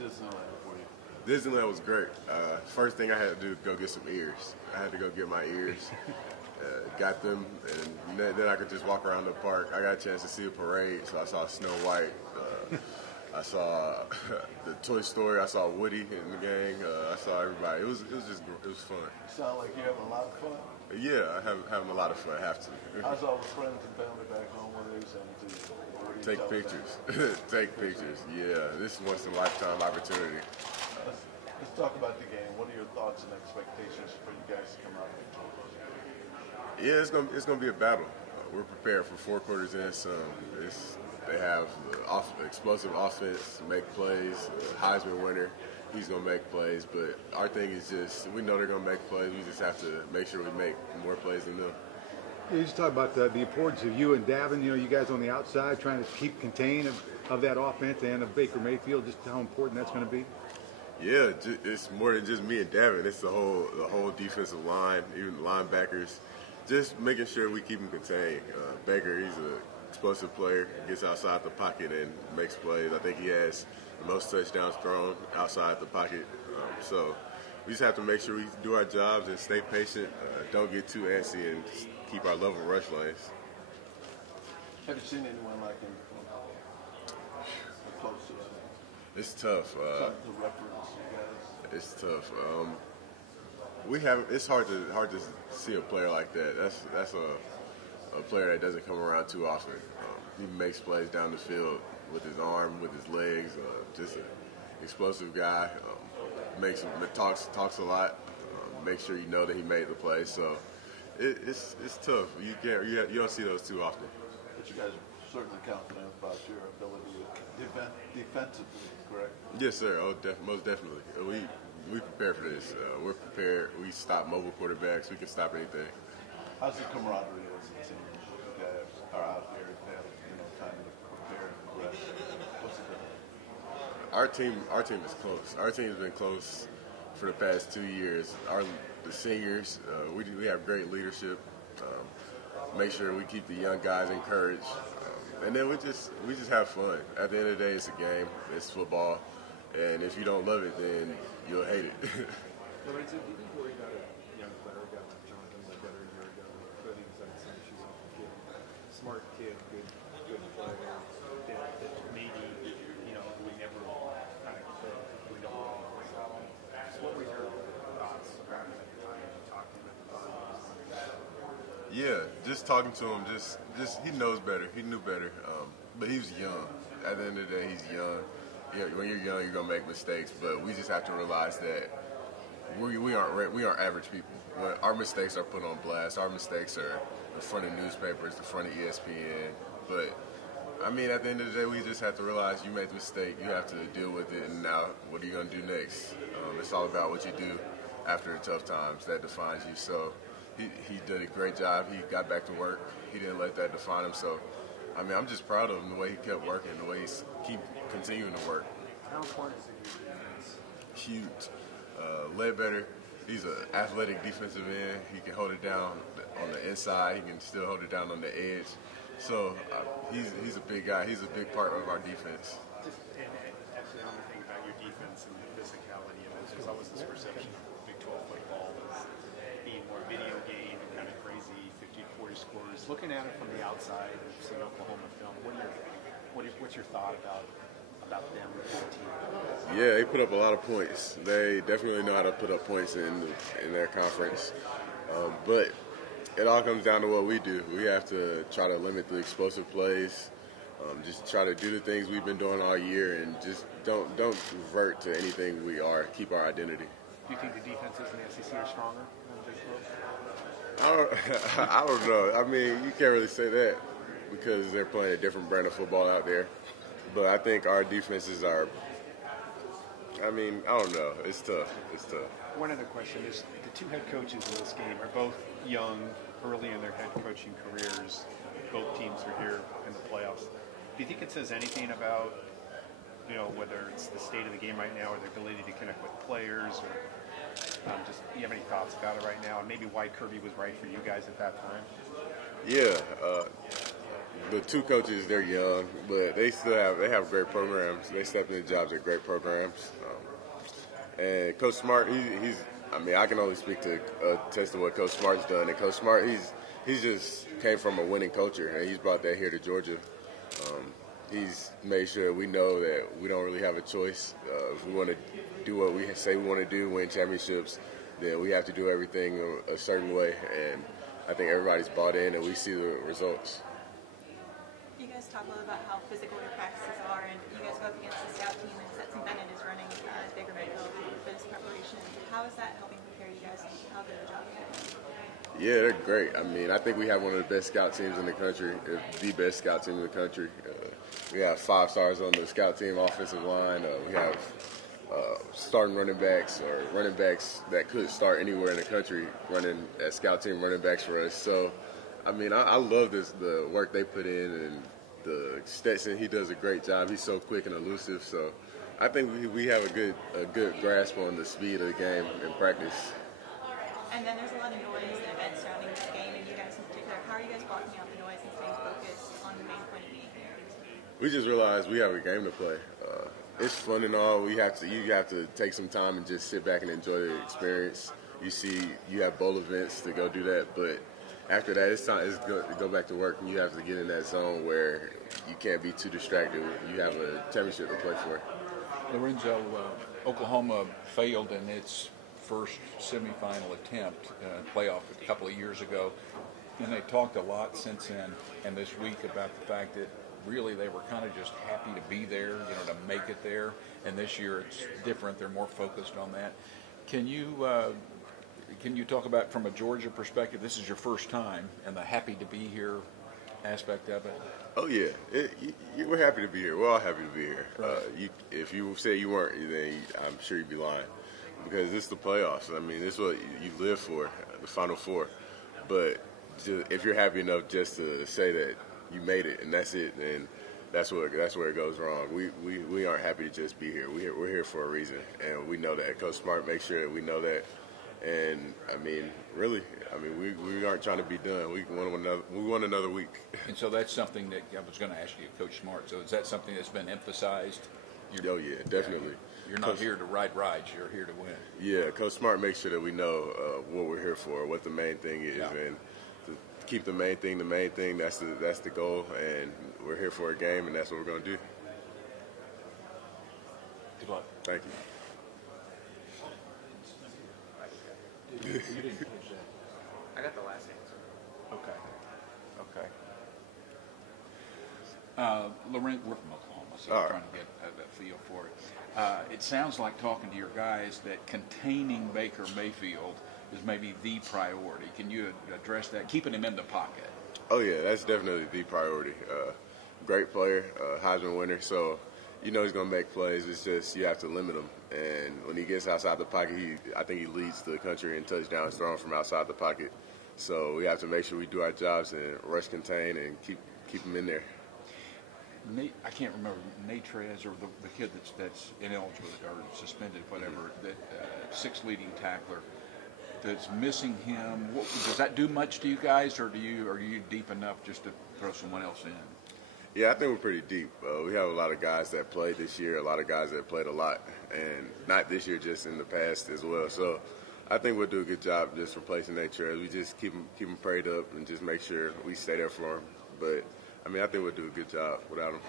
Disneyland for you? Disneyland was great. First thing I had to do was go get some ears. I had to go get my ears. Got them, and then I could just walk around the park. I got a chance to see a parade, so I saw Snow White. I saw the Toy Story. I saw Woody in the gang. I saw everybody. It was fun. You sound like you're having a lot of fun. Yeah, having a lot of fun. I have to. How's all the friends and family back home? What are they saying to you? Take pictures. Take pictures. Yeah, this is once in a lifetime opportunity. Let's talk about the game. What are your thoughts and expectations for you guys to come out victorious? Yeah, it's gonna be a battle. We're prepared for 4 quarters in. They have explosive offense, make plays. Heisman winner, he's gonna make plays. But our thing is just we know they're gonna make plays. We just have to make sure we make more plays than them. You just talk about the importance of you and Davin. You know, you guys on the outside trying to keep contain of that offense and of Baker Mayfield. Just how important that's going to be. Yeah, it's more than just me and Davin. It's the whole defensive line, even the linebackers. Just making sure we keep him contained. Baker, he's an explosive player. Gets outside the pocket and makes plays. I think he has the most touchdowns thrown outside the pocket. So we just have to make sure we do our jobs and stay patient. Don't get too antsy and just keep our level rush lanes. Have you seen anyone like him close to us? It's tough. The reference, you guys. It's tough. It's hard to see a player like that. That's a player that doesn't come around too often. He makes plays down the field with his arm, with his legs. Just an explosive guy. Talks a lot. Make sure you know that he made the play. So it's tough. You don't see those too often. But you guys are certainly confident about your ability to defend defensively, correct? Yes, sir. Most definitely. We prepare for this. We're prepared. We stop mobile quarterbacks. We can stop anything. How's the camaraderie as a team? You guys are out there now, kind of prepared and rest. What's it doing? Our team is close. Our team's been close for the past 2 years. The seniors, we have great leadership. Make sure we keep the young guys encouraged, and then we just have fun. At the end of the day, it's a game. It's football, and if you don't love it, then you'll hate it. Lorenzo, did you worry about a young player got Jonathan Ledbetter a year ago? But he was having some issues on the field. Smart kid, good player. That maybe we never kind of could. We don't know. What were your thoughts about him at the time you talked to him about it? Yeah, just talking to him, just he knows better. He knew better, but he was young. At the end of the day, he's young. Yeah, when you're young, you're gonna make mistakes, but we just have to realize that we aren't average people. When our mistakes are put on blast. Our mistakes are in front of newspapers, in front of ESPN. But I mean, at the end of the day, we just have to realize you made the mistake. You have to deal with it, and now what are you gonna do next? It's all about what you do after the tough times that defines you. So he did a great job. He got back to work. He didn't let that define him. So I mean, I'm just proud of him, the way he kept working, the way he's continuing to work. How important is it your defense? Huge. Ledbetter, he's an athletic defensive end. He can hold it down on the inside. He can still hold it down on the edge. So he's a big guy. He's a big part of our defense. And actually, on the thing about your defense and the physicality of it, there's always this perception of Big 12 football as being more video game and kind of crazy 50 to 40 scores. Looking at it from the outside and seeing Oklahoma film, what's your thought about them and that team? Yeah, they put up a lot of points. They definitely know how to put up points in their conference. But it all comes down to what we do. We have to try to limit the explosive plays. Just try to do the things we've been doing all year, and just don't revert to anything we are. Keep our identity. Do you think the defenses in the SEC are stronger than the Big 12? I don't know. I mean, you can't really say that because they're playing a different brand of football out there. But I think our defenses are. I mean, I don't know. It's tough. One other question is: the two head coaches in this game are both young, early in their head coaching careers. Both teams are here in the playoffs. Do you think it says anything about, whether it's the state of the game right now or their ability to connect with players, or just do you have any thoughts about it right now, and maybe why Kirby was right for you guys at that time? Yeah, the two coaches, they're young, but they have great programs. They step into jobs at great programs. And Coach Smart, he's I mean, I can only speak to attest to what Coach Smart's done. And Coach Smart, he's just came from a winning culture, and he's brought that here to Georgia. He's made sure we know that we don't really have a choice. If we want to do what we say we want to do, win championships, then we have to do everything a certain way. And I think everybody's bought in, and we see the results. You guys talk a little about how physical your practices are, and you guys go up against the scout team, and Stetson Bennett is running Baker Mayfield for this preparation. How is that helping prepare you guys, and how good of a job you guys? Yeah, they're great. I mean, I think we have one of the best scout teams in the country, the best scout team in the country. We have 5 stars on the scout team offensive line. We have starting running backs or running backs that could start anywhere in the country running as scout team running backs for us. So, I mean, I love the work they put in, and the Stetson, he does a great job. He's so quick and elusive. So, I think we have a good grasp on the speed of the game in practice. And then there's a lot of noise and events surrounding this game, and you guys in particular. How are you guys blocking out the noise and staying focused on the main point of the game? We just realized we have a game to play. It's fun and all. You have to take some time and just sit back and enjoy the experience. You have bowl events to go do that, but after that, it's time to go back to work, and you have to get in that zone where you can't be too distracted. You have a championship to play for. Lorenzo, Oklahoma failed in its first semifinal attempt playoff a couple of years ago, and they talked a lot since then and this week about the fact that really they were kind of just happy to be there, to make it there. And this year it's different; they're more focused on that. Can you talk about, from a Georgia perspective, this is your first time, and the happy to be here aspect of it? Oh yeah, we're happy to be here. We're all happy to be here. Right. If you say you weren't, then I'm sure you'd be lying. Because this is the playoffs. I mean, this is what you live for, the Final Four. But if you're happy enough just to say that you made it and that's it, then that's where it goes wrong. We aren't happy to just be here. We're here for a reason, and we know that. Coach Smart makes sure that we know that. And I mean, really, we aren't trying to be done. We want another week. And so that's something that I was going to ask you, Coach Smart. So is that something that's been emphasized? Oh yeah, definitely. You're not here to ride rides. You're here to win. Yeah, Coach Smart makes sure that we know what we're here for, what the main thing is, and to keep the main thing the main thing. That's the goal, and we're here for a game, and that's what we're going to do. Good luck. Thank you. You didn't catch that. I got the last answer. Okay. Lorenzo, we're from Oklahoma, so All I'm right. trying to get a feel for it. It sounds like, talking to your guys, that containing Baker Mayfield is maybe the priority. Can you address that? Keeping him in the pocket. Oh yeah, that's definitely the priority. Great player, Heisman winner, so he's going to make plays. It's just you have to limit him. And when he gets outside the pocket, I think he leads the country in touchdowns thrown from outside the pocket. So we have to make sure we do our jobs and rush contain and keep him in there. I can't remember Natrez or the kid that's ineligible or suspended, whatever. That sixth leading tackler that's missing him. Does that do much to you guys, or are you deep enough just to throw someone else in? Yeah, I think we're pretty deep. We have a lot of guys that played this year, a lot of guys that played a lot, and not this year, just in the past as well. So I think we'll do a good job just replacing Natrez. We just keep him prayed up and just make sure we stay there for him. But I think we'll do a good job without him.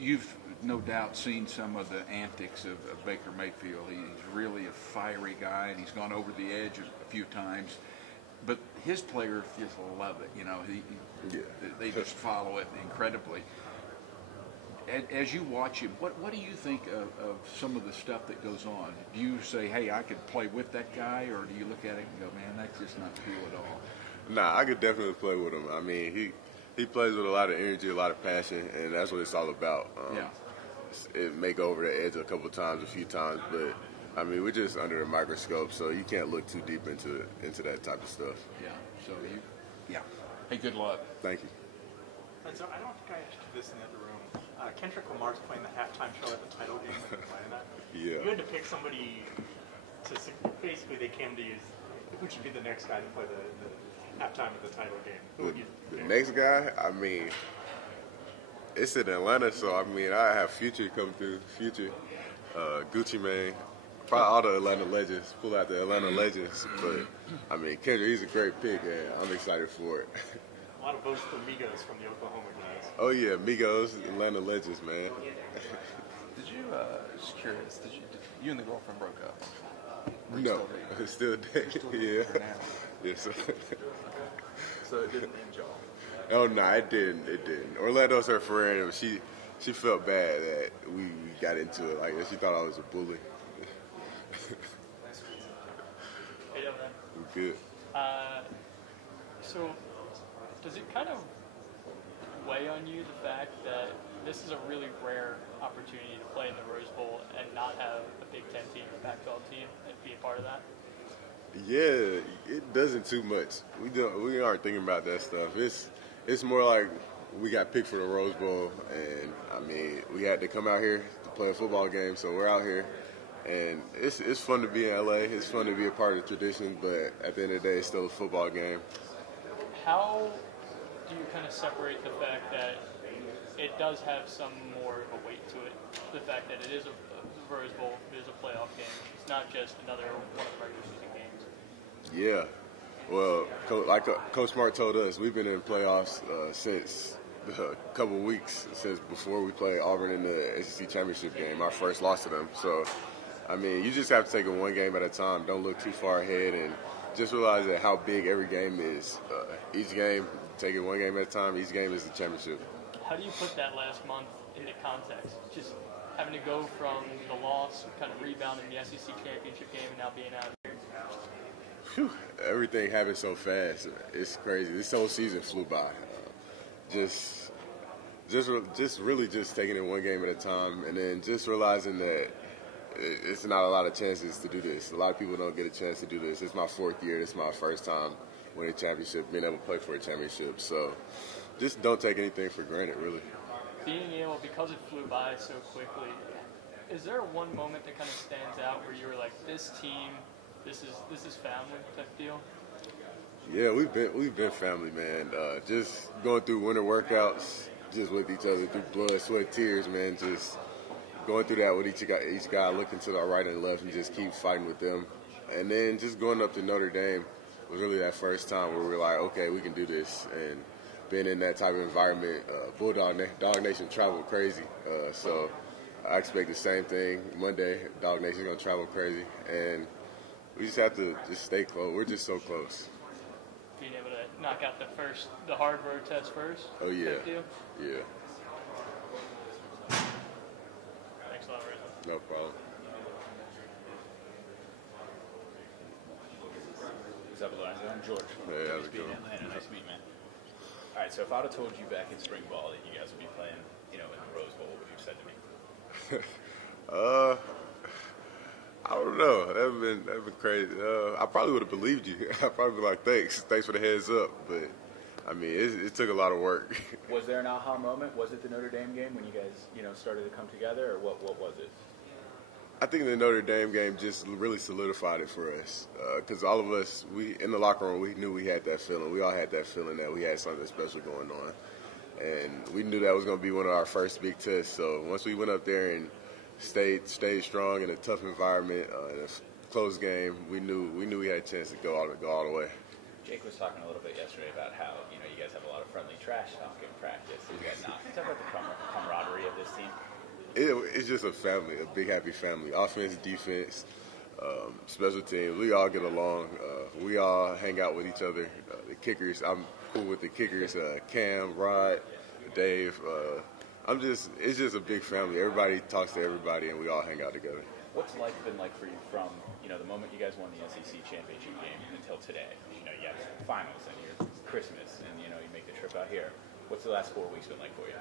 You've no doubt seen some of the antics of Baker Mayfield. He's really a fiery guy, and he's gone over the edge a few times. But his players just love it. They just follow it incredibly. As you watch him, what do you think of some of the stuff that goes on? Do you say, hey, I could play with that guy, or do you look at it and go, man, that's just not cool at all? Nah, I could definitely play with him. I mean, he plays with a lot of energy, a lot of passion, and that's what it's all about. It may go over the edge a few times, but we're just under a microscope, so you can't look too deep into that type of stuff. Hey, good luck. Thank you. And so I don't think I asked you this in the other room. Kendrick Lamar's playing the halftime show at the title game in Atlanta. Yeah. You had to pick somebody to basically they came to use. Who should be the next guy to play the halftime of the title game? Who would you The pick? next guy, I mean, it's in Atlanta, so I mean, I have Future come through. Future, Gucci Mane, probably all the Atlanta legends. Pull out the Atlanta legends, but I mean, Kendrick, he's a great pick, and I'm excited for it. A lot of votes for Migos from the Oklahoma guys. Oh yeah, Migos, Atlanta legends, man. Did you, just curious, did you and the girlfriend broke up? Were you No, still dating? still dating. Still dating Yeah, her now? yes. Sir. So it didn't end y'all. Oh no, it didn't. It didn't. Orlando's her friend. She felt bad that we got into it. Like she thought I was a bully. Hey, Devin. We good. So, does it kind of weigh on you the fact that this is a really rare opportunity to play in the Rose Bowl and not have a Big Ten team or Pac-12 team and be a part of that? Yeah, it doesn't too much. We aren't thinking about that stuff. It's more like we got picked for the Rose Bowl, and I mean we had to come out here to play a football game, so we're out here, and it's fun to be in LA. It's fun to be a part of the tradition, but at the end of the day, it's still a football game. How do you kind of separate the fact that it does have some more of a weight to it, the fact that it is a Rose Bowl, it is a playoff game, it's not just another one of the regular season games? Yeah. Well, like Coach Smart told us, we've been in playoffs since a couple of weeks, since before we played Auburn in the SEC championship game, our first loss to them. So, I mean, you just have to take it one game at a time. Don't look too far ahead, and just realize that how big every game is. Each game, take it one game at a time. Each game is the championship. How do you put that last month into context? Just having to go from the loss, kind of rebounding the SEC championship game, and now being out here. Whew, everything happened so fast. It's crazy. This whole season flew by. Just really just taking it one game at a time, and then just realizing that it's not a lot of chances to do this. A lot of people don't get a chance to do this. It's my 4th year. It's my first time winning a championship, being able to play for a championship. So just don't take anything for granted, really. Being able, because it flew by so quickly, is there one moment that kind of stands out where you were like, this team, this is family type deal? Yeah, we've been family, man. Just going through winter workouts, just with each other through blood, sweat, tears, man. Just going through that with each guy, looking to the right and left, and just keep fighting with them. And then just going up to Notre Dame was really that first time where we were like, okay, we can do this. And being in that type of environment, Dog Nation traveled crazy. So I expect the same thing Monday. Dog Nation's gonna travel crazy, and we just have to just stay close. We're just so close. Being able to knock out the hard road test first. Oh yeah, type deal? yeah. Thanks a lot, Rizzo. No problem. What's up, Lorenzo? I'm George. Hey, how's it Being going? in Atlanta. Nice to meet you, man. All right, so if I'd have told you back in spring ball that you guys would be playing, in the Rose Bowl, what would you have said to me? I don't know. That'd been crazy. I probably would have believed you. I'd probably be like, thanks for the heads up. But I mean, it took a lot of work. Was there an aha moment? Was it the Notre Dame game when you guys, started to come together, or what was it? I think the Notre Dame game just really solidified it for us. Because all of us, we in the locker room, we knew we had that feeling. We all had that feeling that we had something special going on. And we knew that was going to be one of our first big tests. So once we went up there and stayed strong in a tough environment, in a close game, we knew we had a chance to go all the way. Jake was talking a little bit yesterday about how, you guys have a lot of friendly trash talk in practice. You guys not. Talk about the camaraderie of this team. It's just a family, a big, happy family. Offense, defense, special teams. We all get along. We all hang out with each other. The kickers, I'm cool with the kickers. Cam, Rod, Dave. It's just a big family. Everybody talks to everybody, and we all hang out together. What's life been like for you from, the moment you guys won the SEC championship game until today? You have finals and your Christmas, and, you make the trip out here. What's the last 4 weeks been like for you?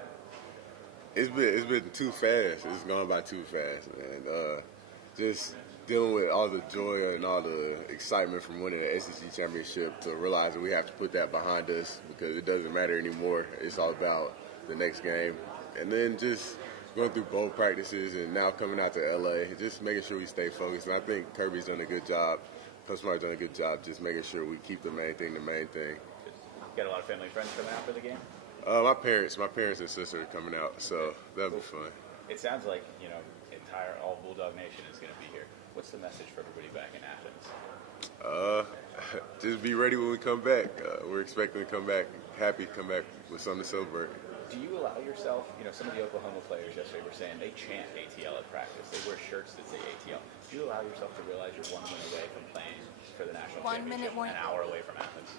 It's been too fast. It's gone by too fast, man. Just dealing with all the joy and all the excitement from winning the SEC championship to realize that we have to put that behind us because it doesn't matter anymore. It's all about the next game. And then just going through bowl practices and now coming out to LA, just making sure we stay focused. And I think Kirby's done a good job Coach Smart's done a good job just making sure we keep the main thing the main thing. Got a lot of family friends coming out for the game? My parents and sister are coming out, so that'll be fun. It sounds like, you know, all Bulldog Nation is going to be here. What's the message for everybody back in Athens? Just be ready when we come back. We're expecting to come back, happy to come back with something to celebrate. Do you allow yourself, you know, some of the Oklahoma players yesterday were saying they chant ATL at practice. They wear shirts that say ATL. Do you allow yourself to realize you're 1 win away from playing for the national championship, an hour away from Athens?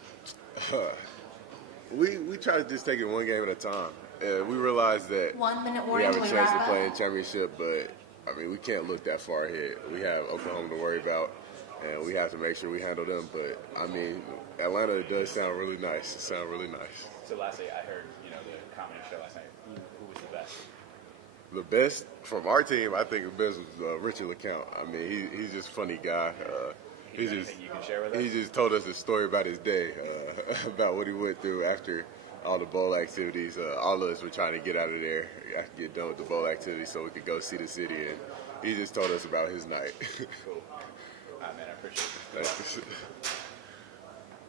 We try to just take it one game at a time. We realize that 1 minute we have a warning. chance to play in championship, but I mean, we can't look that far ahead. We have Oklahoma to worry about, and we have to make sure we handle them. But I mean, Atlanta does sound really nice. It sounds really nice. So lastly, I heard, you know, the comedy show last night. Who was the best? The best from our team, I think the best was Richard LeCount. I mean, he's just a funny guy. Anything you can share with us? He just told us a story about his day, about what he went through after all the bowl activities. All of us were trying to get out of there after get done with the bowl activities so we could go see the city, and he just told us about his night. Cool. Man, I appreciate it. Thanks.